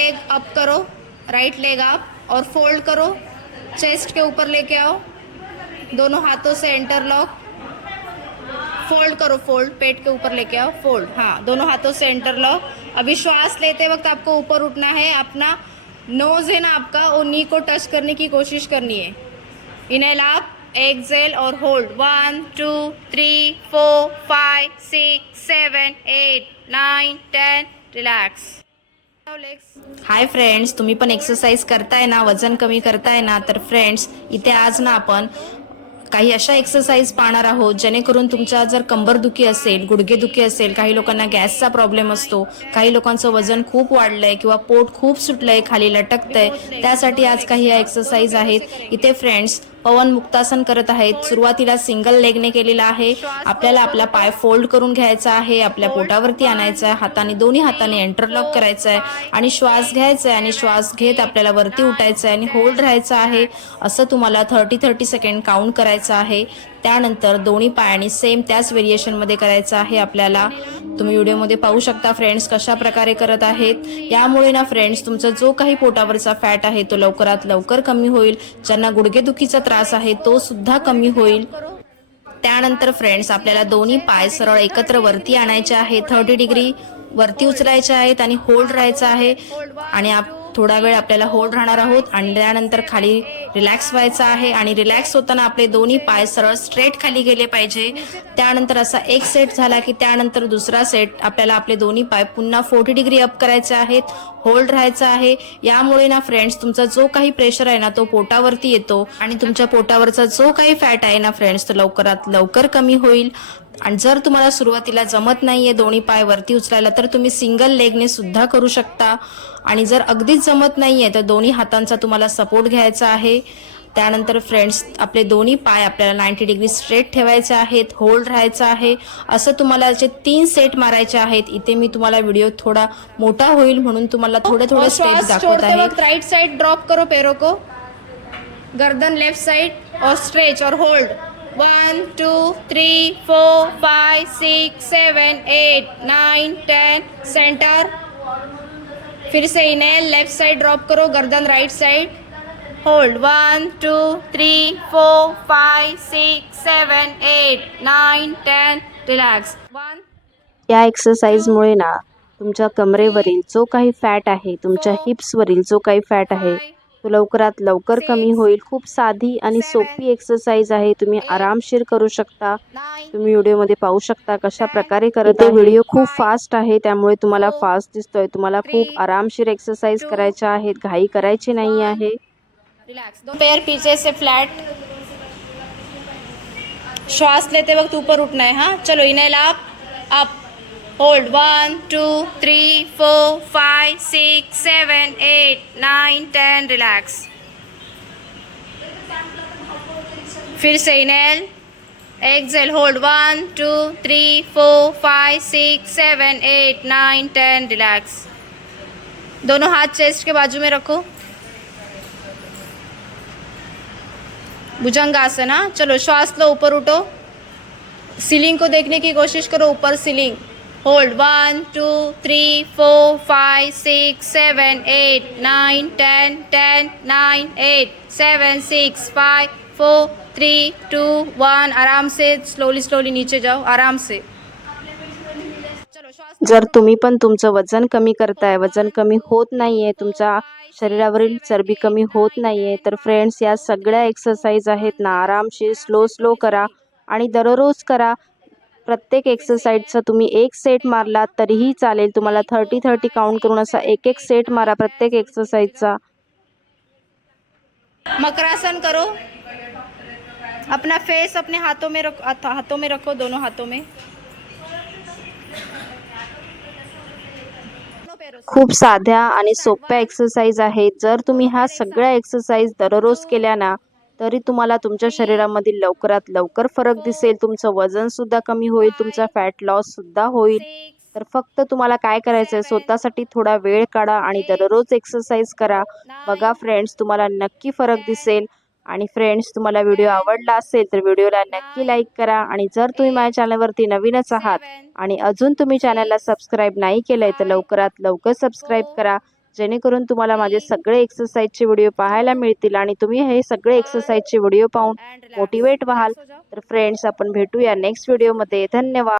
Leg up करो right leg up और fold करो चेस्ट के ऊपर लेके आओ, दोनों हाथों से इंटरलॉक फोल्ड करो फोल्ड पेट के ऊपर लेके आओ फोल्ड हाँ दोनों हाथों से इंटरलॉक अभी श्वास लेते वक्त आपको ऊपर उठना है, अपना नोज़ है ना आपका और नी को टच करने की कोशिश करनी है। इनहेल अप एक्सेल और hold one two three four five six seven eight nine ten relax hi friends तुम्ही पण एक्सरसाइज करताय ना वजन कमी करताय ना तर फ्रेंड्स इथे आज ना आपण काही अशा एक्सरसाइज पाहणार आहोत जेणेकरून तुमच्या जर कंबरदुखी असेल गुडघेदुखी असेल काही लोकांना गॅसचा प्रॉब्लेम असतो काही लोकांचं वजन खूप वाढलंय किंवा पोट खूप सुटलंय खाली लटकतंय त्यासाठी आज काही या एक्सरसाइज आहेत. इथे फ्रेंड्स पवन मुक्तासन करत आहेत. सुरुवातीला सिंगल लेगने केलेला आहे. आपल्याला आपला पाय फोल्ड करून घ्यायचा आहे. आपल्या पोटावरती आणायचा आहे. हाताने दोन्ही हाताने इंटरलॉक करायचा आहे आणि श्वास घ्यायचा आहे आणि श्वास घेत आपल्याला वरती उठायचं आहे आणि होल्ड राहायचं आहे. असं तुम्हाला थर्टी थर्टी सेकंड काउंट करायचं आहे. त्यानंतर दोन्ही पायांनी सेम त्याच व्हेरिएशनमध्ये करायचं आहे आपल्याला. तुम्ही व्हिडिओमध्ये पाहू शकता फ्रेंड्स कशा प्रकारे करत आहेत. यामुळे ना फ्रेंड्स तुमचा जो काही पोटावरचा फॅट आहे तो लवकरात लवकर कमी होईल. ज्यांना गुडघेदुखीचा त्रास आहे तो सुद्धा कमी होईल. त्यानंतर फ्रेंड्स आपल्याला दोन्ही पाय सरळ एकत्र वरती आणायचे आहे. थर्टी डिग्री वरती उचलायचे आहेत आणि होल्ड राहायचं आहे. आणि आप थोडा वेळ आपल्याला होल्ड राहणार आहोत. आणि त्यानंतर खाली रिलॅक्स व्हायचं आहे आणि रिलॅक्स होताना आपले दोन्ही पाय सरळ स्ट्रेट खाली गेले पाहिजे. त्यानंतर असा एक सेट झाला की त्यानंतर दुसरा सेट आपल्याला आपले दोन्ही पाय पुन्हा फोर्टी डिग्री अप करायचे आहेत होल्ड राहायचं आहे. यामुळे ना फ्रेंड्स तुमचा जो काही प्रेशर आहे ना तो पोटावरती येतो आणि तुमच्या पोटावरचा जो काही फॅट आहे ना फ्रेंड्स तो लवकरात लवकर कमी होईल. आणि जर तुम्हाला सुरुवातीला जमत नाहीये दोन्ही पाय वरती उचलायला तर तुम्ही सिंगल लेगने सुद्धा करू शकता. आणि जर अगदीच जमत नाहीये तर दोन्ही हातांचा तुम्हाला सपोर्ट घ्यायचा आहे. त्यानंतर फ्रेंड्स आपले दोन्ही पाय आपल्याला नाईन्टी डिग्री स्ट्रेट ठेवायचे आहेत होल्ड राहायचं आहे. असं तुम्हाला याचे तीन सेट मारायचे आहेत. इथे मी तुम्हाला व्हिडिओ थोडा मोठा होईल म्हणून तुम्हाला थोडे थोडे स्टेप दाखवत आहे. राइट साइड ड्रॉप करो पैरों को गर्दन लेफ्ट साइड और स्ट्रेच और hold one two three four five six seven eight nine ten centre फिर से इन्हें लेफ्ट साइड ड्रॉप करो गर्दन right side hold one two three four five six seven eight nine ten relax one या एक्सरसाइजमुळे ना तुमच्या कमरेवरील जो काही फॅट आहे तुमच्या हिप्सवरील जो काही फॅट आहे तो लवकरात लवकर कमी होईल. खूप साधी आणि सोपी एक्सरसाइज आहे. तुम्ही आरामशीर करू शकता. तुम्ही व्हिडिओमध्ये पाहू शकता कशा प्रकारे करत आहे. व्हिडिओ खूप फास्ट आहे त्यामुळे तुम्हाला फास्ट दिसतोय. तुम्हाला खूप आरामशीर एक्सरसाइज करायच्या आहेत. घाई करायची नाही आहे. रिलैक्स दो पैर पीछे से फ्लैट श्वास लेते वक्त ऊपर उठना है हाँ? चलो inhale up up hold one two three four five six seven eight nine ten relax फिर से inhale exhale hold one two three four five six seven eight nine ten relax दोनों हाथ चेस्ट के बाजू में रखो. भुजंगासन। हाँ चलो, श्वास लो, ऊपर उठो। सीलिंग को देखने की कोशिश करो, ऊपर ceiling hold one two three four five six seven eight nine ten ten nine eight seven six five four three two one आराम से स्लोली स्लोली नीचे जाओ, आराम से। जर तुम्ही पण तुमचं वजन कमी करताय वजन कमी होत नाही आहे तुमच्या शरीरावरील चरबी कमी होत नाही आहे तर फ्रेंड्स या सगळ्या एक्सरसाइज आहेत ना आरामशीर स्लो स्लो करा आणि दररोज करा. प्रत्येक एक्सरसाइजचा तुम्ही एक सेट मारलात तरीही चालेल. तुम्हाला थर्टी थर्टी काउंट करून असा एक एक सेट मारा प्रत्येक एक्सरसाइजचा मकरासन करो. अपना फेस अपने हाथों में रखो हाथों में रखो दोनों हाथों में दोनों पैरों से। खूप साध्या आणि सोप्या एक्सरसाइज आहेत. जर तुम्ही ह्या सगळ्या एक्सरसाइज दररोज केल्या ना तरी तुम्हाला तुमच्या शरीरामधील लवकरात लवकर फरक दिसेल. तुमचं वजन सुद्धा कमी होईल तुमचा फॅट लॉस सुद्धा होईल. तर फक्त तुम्हाला काय करायचं आहे स्वतःसाठी थोडा वेळ काढा आणि दररोज एक्सरसाइज करा. बघा फ्रेंड्स तुम्हाला नक्की फरक दिसेल. आणि फ्रेंड्स तुम्हाला व्हिडिओ आवडला असेल तर व्हिडिओला नक्की लाईक करा. आणि जर तुम्ही माझ्या चॅनलवरती नवीनच आहात आणि अजून तुम्ही चॅनलला सबस्क्राईब नाही केलंय तर लवकरात लवकर सबस्क्राईब करा. जेणेकरून तुम्हाला माझे सगळे एक्सरसाइजचे व्हिडिओ पाहायला मिळतील आणि तुम्ही हे सगळे एक्सरसाइजचे व्हिडिओ पाहून. मोटिवेट व्हाल. तर फ्रेंड्स आपण भेटूया नेक्स्ट व्हिडिओमध्ये धन्यवाद.